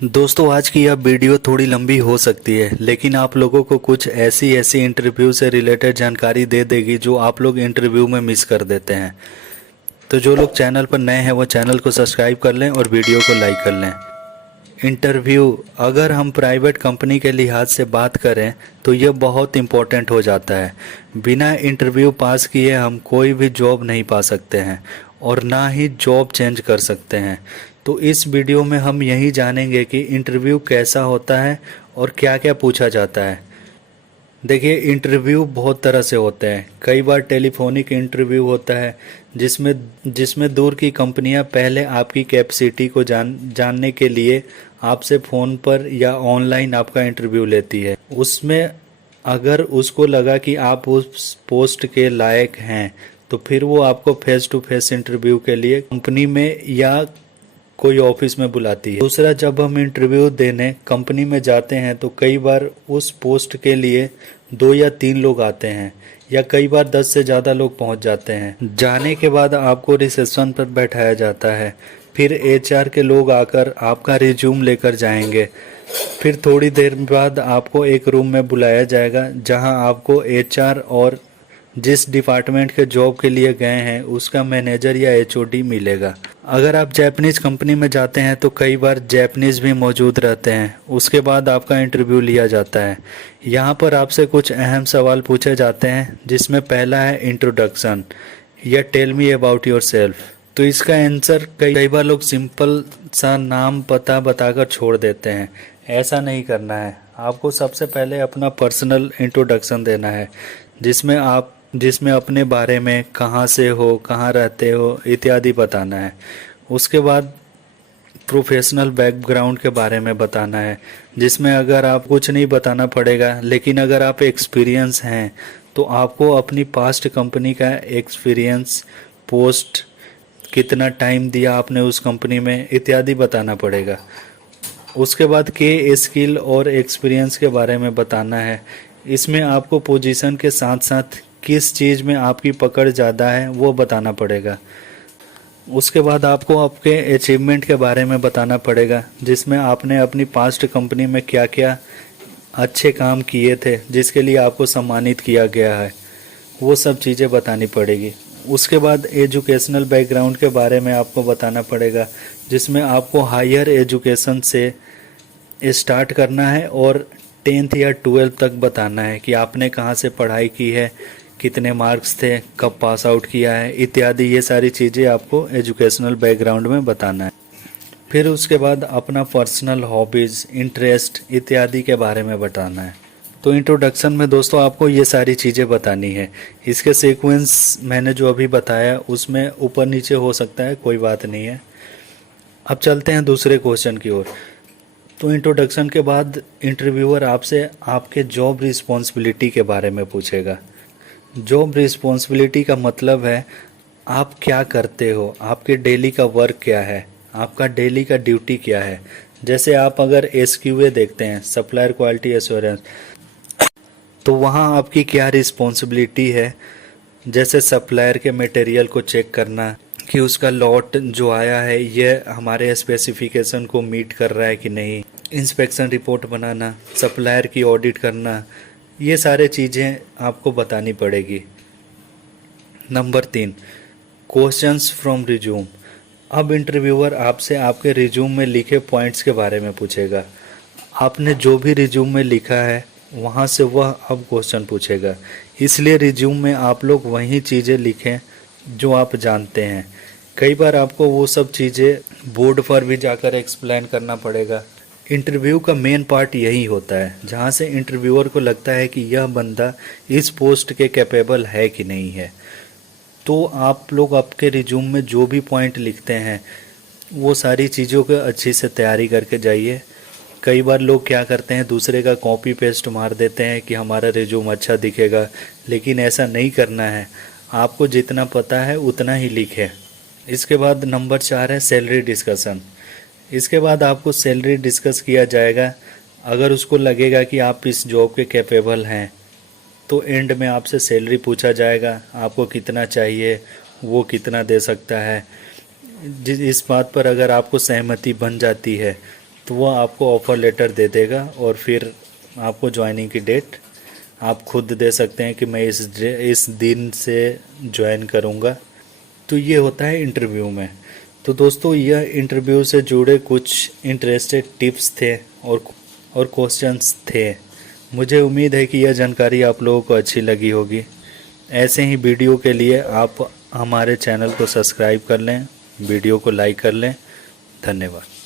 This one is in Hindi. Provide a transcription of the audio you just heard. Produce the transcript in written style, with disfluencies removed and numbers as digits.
दोस्तों आज की यह वीडियो थोड़ी लंबी हो सकती है, लेकिन आप लोगों को कुछ ऐसी इंटरव्यू से रिलेटेड जानकारी दे देगी जो आप लोग इंटरव्यू में मिस कर देते हैं। तो जो लोग चैनल पर नए हैं वो चैनल को सब्सक्राइब कर लें और वीडियो को लाइक कर लें। इंटरव्यू, अगर हम प्राइवेट कंपनी के लिहाज से बात करें तो यह बहुत इम्पोर्टेंट हो जाता है। बिना इंटरव्यू पास किए हम कोई भी जॉब नहीं पा सकते हैं और ना ही जॉब चेंज कर सकते हैं। तो इस वीडियो में हम यही जानेंगे कि इंटरव्यू कैसा होता है और क्या क्या पूछा जाता है। देखिए, इंटरव्यू बहुत तरह से होते हैं। कई बार टेलीफोनिक इंटरव्यू होता है जिसमें जिसमें दूर की कंपनियां पहले आपकी कैपेसिटी को जानने के लिए आपसे फ़ोन पर या ऑनलाइन आपका इंटरव्यू लेती है। उसमें अगर उसको लगा कि आप उस पोस्ट के लायक हैं तो फिर वो आपको फेस टू फेस इंटरव्यू के लिए कंपनी में या कोई ऑफिस में बुलाती है। दूसरा, जब हम इंटरव्यू देने कंपनी में जाते हैं तो कई बार उस पोस्ट के लिए 2 या 3 लोग आते हैं या कई बार 10 से ज़्यादा लोग पहुंच जाते हैं। जाने के बाद आपको रिसेप्शन पर बैठाया जाता है, फिर एचआर के लोग आकर आपका रिज्यूम लेकर जाएंगे। फिर थोड़ी देर बाद आपको एक रूम में बुलाया जाएगा जहां आपको एचआर और जिस डिपार्टमेंट के जॉब के लिए गए हैं उसका मैनेजर या एचओडी मिलेगा। अगर आप जापानीज कंपनी में जाते हैं तो कई बार जापानीज भी मौजूद रहते हैं। उसके बाद आपका इंटरव्यू लिया जाता है। यहाँ पर आपसे कुछ अहम सवाल पूछे जाते हैं, जिसमें पहला है इंट्रोडक्शन या tell me about yourself. तो इसका आंसर कई बार लोग सिंपल सा नाम पता बताकर छोड़ देते हैं। ऐसा नहीं करना है। आपको सबसे पहले अपना पर्सनल इंट्रोडक्शन देना है, जिसमें अपने बारे में, कहाँ से हो, कहाँ रहते हो इत्यादि बताना है। उसके बाद प्रोफेशनल बैकग्राउंड के बारे में बताना है, जिसमें अगर आप कुछ नहीं बताना पड़ेगा, लेकिन अगर आप एक्सपीरियंस हैं तो आपको अपनी पास्ट कंपनी का एक्सपीरियंस, पोस्ट, कितना टाइम दिया आपने उस कंपनी में इत्यादि बताना पड़ेगा। उसके बाद के स्किल और एक्सपीरियंस के बारे में बताना है। इसमें आपको पोजीशन के साथ साथ किस चीज़ में आपकी पकड़ ज़्यादा है वो बताना पड़ेगा। उसके बाद आपको आपके अचीवमेंट के बारे में बताना पड़ेगा, जिसमें आपने अपनी पास्ट कंपनी में क्या क्या अच्छे काम किए थे जिसके लिए आपको सम्मानित किया गया है, वो सब चीज़ें बतानी पड़ेगी। उसके बाद एजुकेशनल बैकग्राउंड के बारे में आपको बताना पड़ेगा, जिसमें आपको हायर एजुकेशन से स्टार्ट करना है और 10th या 12th तक बताना है कि आपने कहाँ से पढ़ाई की है, कितने मार्क्स थे, कब पास आउट किया है इत्यादि। ये सारी चीज़ें आपको एजुकेशनल बैकग्राउंड में बताना है। फिर उसके बाद अपना पर्सनल हॉबीज़, इंटरेस्ट इत्यादि के बारे में बताना है। तो इंट्रोडक्शन में दोस्तों आपको ये सारी चीज़ें बतानी है। इसके सीक्वेंस मैंने जो अभी बताया उसमें ऊपर नीचे हो सकता है, कोई बात नहीं है। अब चलते हैं दूसरे क्वेश्चन की ओर। तो इंट्रोडक्शन के बाद इंटरव्यूअर आपसे आपके जॉब रिस्पॉन्सिबिलिटी के बारे में पूछेगा। जॉब रिस्पॉन्सिबिलिटी का मतलब है आप क्या करते हो, आपके डेली का वर्क क्या है, आपका डेली का ड्यूटी क्या है। जैसे आप अगर एसक्यूए देखते हैं, सप्लायर क्वालिटी एश्योरेंस, तो वहाँ आपकी क्या रिस्पॉन्सिबिलिटी है। जैसे सप्लायर के मटेरियल को चेक करना कि उसका लॉट जो आया है ये हमारे स्पेसिफिकेशन को मीट कर रहा है कि नहीं, इंस्पेक्शन रिपोर्ट बनाना, सप्लायर की ऑडिट करना, ये सारे चीज़ें आपको बतानी पड़ेगी। Number 3, questions from resume. अब इंटरव्यूअर आपसे आपके रिज्यूम में लिखे पॉइंट्स के बारे में पूछेगा। आपने जो भी रिज्यूम में लिखा है वहाँ से वह अब क्वेश्चन पूछेगा। इसलिए रिज्यूम में आप लोग वही चीज़ें लिखें जो आप जानते हैं। कई बार आपको वो सब चीज़ें बोर्ड पर भी जाकर एक्सप्लेन करना पड़ेगा। इंटरव्यू का मेन पार्ट यही होता है, जहाँ से इंटरव्यूअर को लगता है कि यह बंदा इस पोस्ट के कैपेबल है कि नहीं है। तो आप लोग आपके रिज्यूम में जो भी पॉइंट लिखते हैं वो सारी चीज़ों को अच्छी से तैयारी करके जाइए। कई बार लोग क्या करते हैं, दूसरे का कॉपी पेस्ट मार देते हैं कि हमारा रिज्यूम अच्छा दिखेगा, लेकिन ऐसा नहीं करना है। आपको जितना पता है उतना ही लिखें। इसके बाद नंबर 4 है सैलरी डिस्कशन। इसके बाद आपको सैलरी डिस्कस किया जाएगा। अगर उसको लगेगा कि आप इस जॉब के कैपेबल हैं तो एंड में आपसे सैलरी पूछा जाएगा, आपको कितना चाहिए, वो कितना दे सकता है। इस बात पर अगर आपको सहमति बन जाती है तो वो आपको ऑफ़र लेटर दे देगा और फिर आपको ज्वाइनिंग की डेट आप खुद दे सकते हैं कि मैं इस दिन से ज्वाइन करूँगा। तो ये होता है इंटरव्यू में। तो दोस्तों यह इंटरव्यू से जुड़े कुछ इंटरेस्टेड टिप्स थे और क्वेश्चंस थे। मुझे उम्मीद है कि यह जानकारी आप लोगों को अच्छी लगी होगी। ऐसे ही वीडियो के लिए आप हमारे चैनल को सब्सक्राइब कर लें, वीडियो को लाइक कर लें। धन्यवाद।